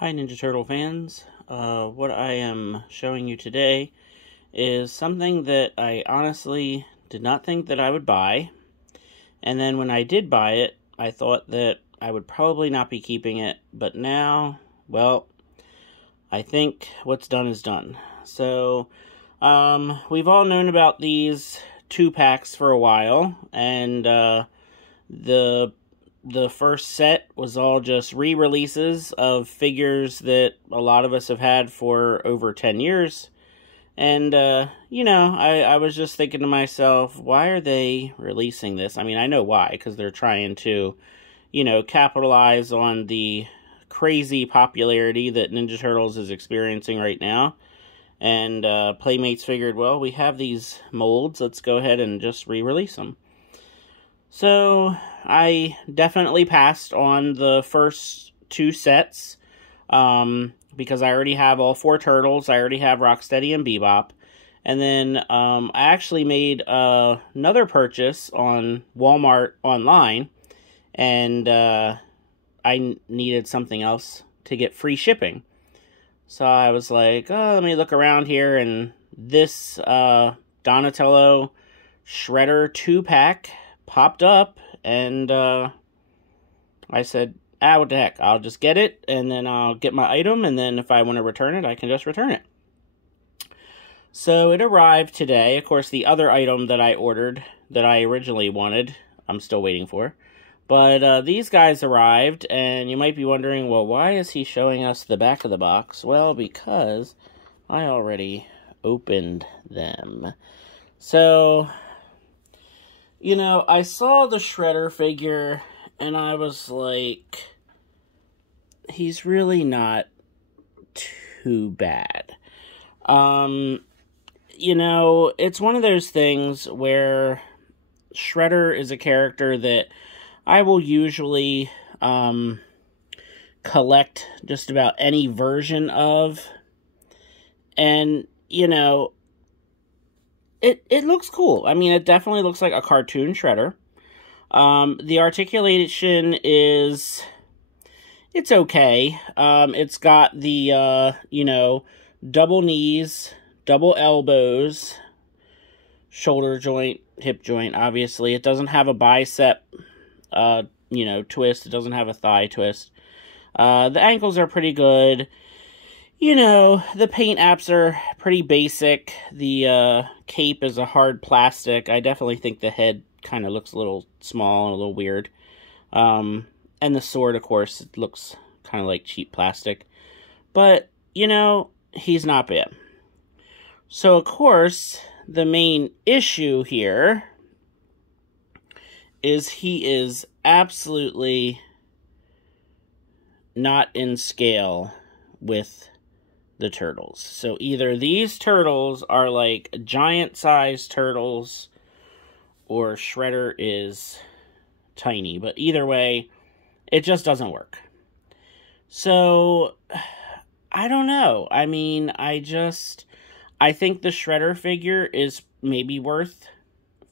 Hi Ninja Turtle fans, what I am showing you today is something that I honestly did not think that I would buy, and then when I did buy it, I thought that I would probably not be keeping it, but now, well, I think what's done is done. So, we've all known about these 2-packs for a while, and the first set was all just re-releases of figures that a lot of us have had for over 10 years. And, I was just thinking to myself, why are they releasing this? I mean, I know why, because they're trying to, capitalize on the crazy popularity that Ninja Turtles is experiencing right now. And Playmates figured, well, we have these molds, let's go ahead and just re-release them. So, I definitely passed on the first 2 sets, because I already have all 4 turtles, I already have Rocksteady and Bebop, and then, I actually made another purchase on Walmart online, and, I needed something else to get free shipping. So I was like, oh, let me look around here, and this, Donatello Shredder 2-pack popped up, and I said, what the heck, I'll just get it, and then I'll get my item, and then if I want to return it, I can just return it. So it arrived today. Of course, the other item that I ordered, that I originally wanted, I'm still waiting for, but these guys arrived, and you might be wondering, well, why is he showing us the back of the box? Well, because I already opened them. So, I saw the Shredder figure, and I was like, he's really not too bad. It's one of those things where Shredder is a character that I will usually collect just about any version of, and, It looks cool. I mean, it definitely looks like a cartoon Shredder. The articulation is, it's okay. It's got the, double knees, double elbows, shoulder joint, hip joint, obviously. It doesn't have a bicep, twist. It doesn't have a thigh twist. The ankles are pretty good. The paint apps are pretty basic. The cape is a hard plastic. I definitely think the head kind of looks a little small and a little weird. And the sword, of course, it looks kind of like cheap plastic. But, he's not bad. So, of course, the main issue here is he is absolutely not in scale with the turtles. So either these turtles are like giant-sized turtles, or Shredder is tiny. But either way, it just doesn't work. So, I don't know. I mean, I think the Shredder figure is maybe worth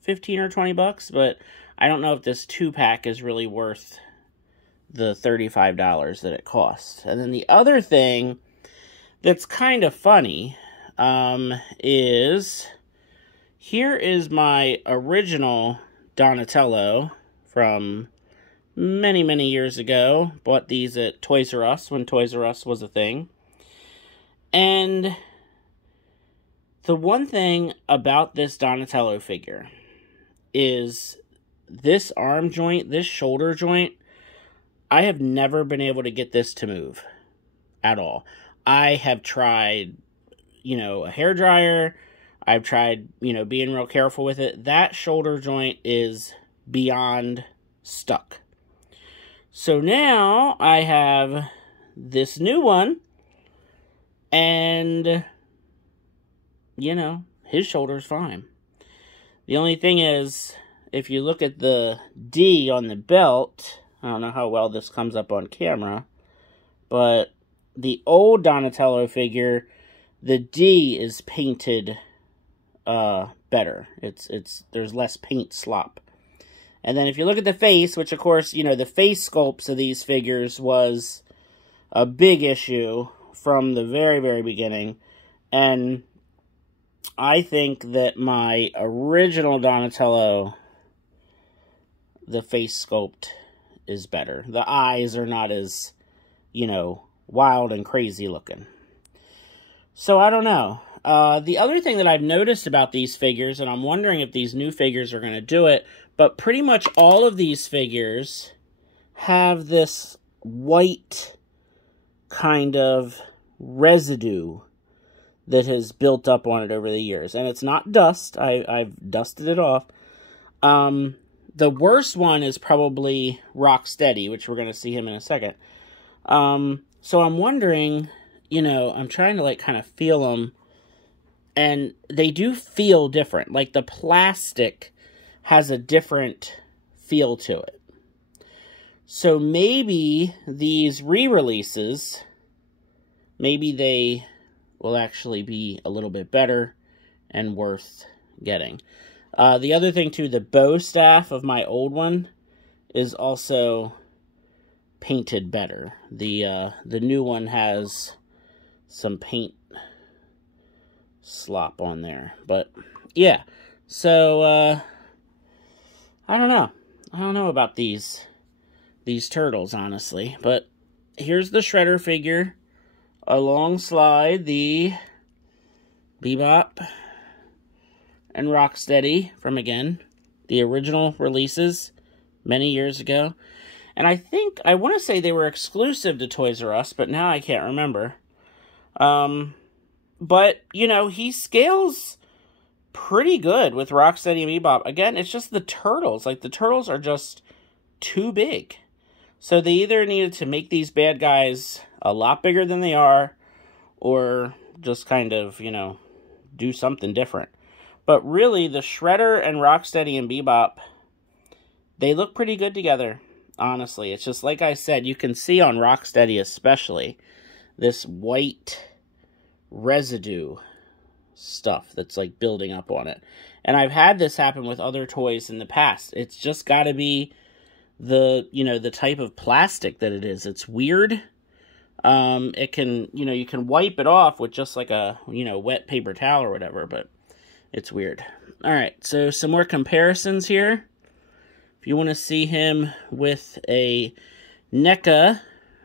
15 or 20 bucks, but I don't know if this 2-pack is really worth the $35 that it costs. And then the other thing that's kind of funny is, here is my original Donatello from many, many years ago. Bought these at Toys R Us when Toys R Us was a thing. And the one thing about this Donatello figure is this arm joint, this shoulder joint, I have never been able to get this to move at all. I have tried, a hairdryer. I've tried, being real careful with it. That shoulder joint is beyond stuck. So now I have this new one, and, his shoulder's fine. The only thing is, if you look at the D on the belt, I don't know how well this comes up on camera, but the old Donatello figure, the D is painted better. There's less paint slop. And then if you look at the face, which of course, the face sculpts of these figures was a big issue from the very, very beginning. And I think that my original Donatello, the face sculpt is better. The eyes are not as, you know, wild and crazy looking. So I don't know. The other thing that I've noticed about these figures, and I'm wondering if these new figures are going to do it, but pretty much all of these figures have this white kind of residue that has built up on it over the years. And it's not dust. I've dusted it off. The worst one is probably Rocksteady, which we're going to see him in a second. So I'm wondering, you know, I'm trying to, like, kind of feel them. And they do feel different. Like, the plastic has a different feel to it. So maybe these re-releases, maybe they will actually be a little bit better and worth getting. The other thing, too, the bow staff of my old one is also painted better. The new one has some paint slop on there. But, yeah. So, I don't know. I don't know about these turtles, honestly. But here's the Shredder figure alongside the Bebop and Rocksteady from, again, the original releases many years ago. And I want to say they were exclusive to Toys R Us, but now I can't remember. But, you know, he scales pretty good with Rocksteady and Bebop. Again, it's just the turtles. Like, the turtles are just too big. So they either needed to make these bad guys a lot bigger than they are, or just kind of, you know, do something different. But really, the Shredder and Rocksteady and Bebop, they look pretty good together, honestly. It's just, like I said, you can see on Rocksteady especially, this white residue stuff that's, like, building up on it. And I've had this happen with other toys in the past. It's just got to be the, you know, the type of plastic that it is. It's weird. It can, you know, you can wipe it off with just like a, you know, wet paper towel or whatever, but it's weird. Alright, so some more comparisons here. If you want to see him with a NECA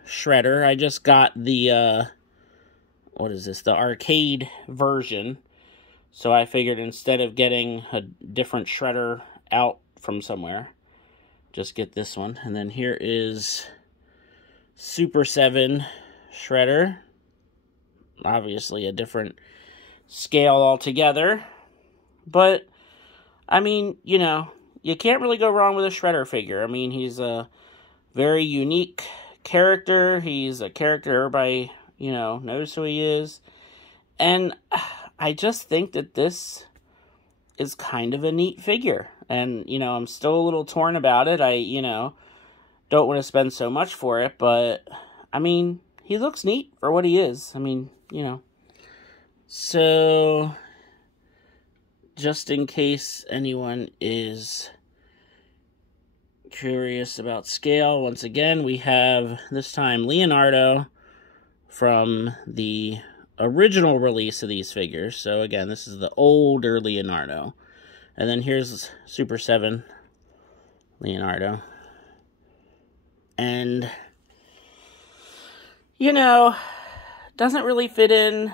Shredder, I just got the, what is this? The arcade version. So I figured instead of getting a different Shredder out from somewhere, just get this one. And then here is Super 7 Shredder. Obviously a different scale altogether. But, I mean, you know, you can't really go wrong with a Shredder figure. I mean, he's a very unique character. He's a character everybody, you know, knows who he is. And I just think that this is kind of a neat figure. And, you know, I'm still a little torn about it. I, you know, don't want to spend so much for it. But, I mean, he looks neat for what he is. I mean, you know. So, just in case anyone is curious about scale, once again, we have, this time, Leonardo from the original release of these figures. So, again, this is the older Leonardo. And then here's Super 7 Leonardo. And, you know, doesn't really fit in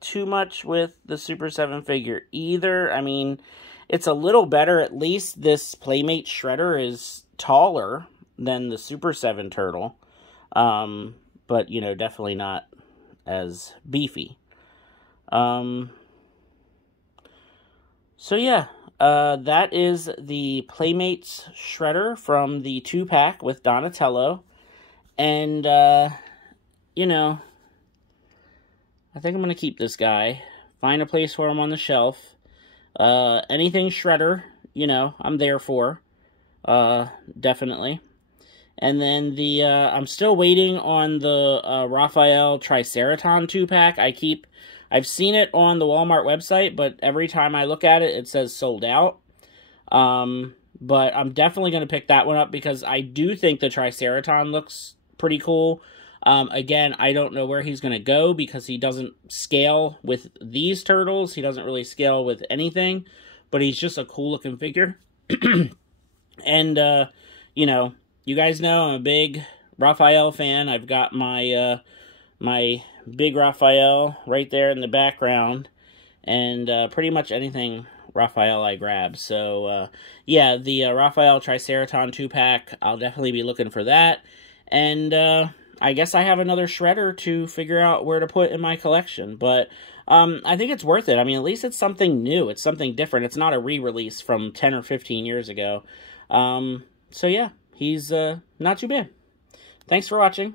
too much with the Super 7 figure either. I mean, it's a little better. At least this Playmate Shredder is taller than the Super 7 turtle. But, you know, definitely not as beefy. So, yeah. That is the Playmates Shredder from the 2-pack with Donatello. And, you know, I think I'm going to keep this guy. Find a place for him on the shelf. Anything Shredder, you know, I'm there for. Definitely. And then the, I'm still waiting on the, Raphael Triceraton 2-pack. I've seen it on the Walmart website, but every time I look at it, it says sold out. But I'm definitely going to pick that one up because I do think the Triceraton looks pretty cool. Again, I don't know where he's going to go because he doesn't scale with these turtles. He doesn't really scale with anything, but he's just a cool looking figure. And, you know, you guys know I'm a big Raphael fan. I've got my, my big Raphael right there in the background, and pretty much anything Raphael I grab. So, yeah, the Raphael Triceraton 2-pack, I'll definitely be looking for that. And I guess I have another shredder to figure out where to put in my collection. But I think it's worth it. I mean, at least it's something new. It's something different. It's not a re-release from 10 or 15 years ago. So, yeah, he's not too bad. Thanks for watching.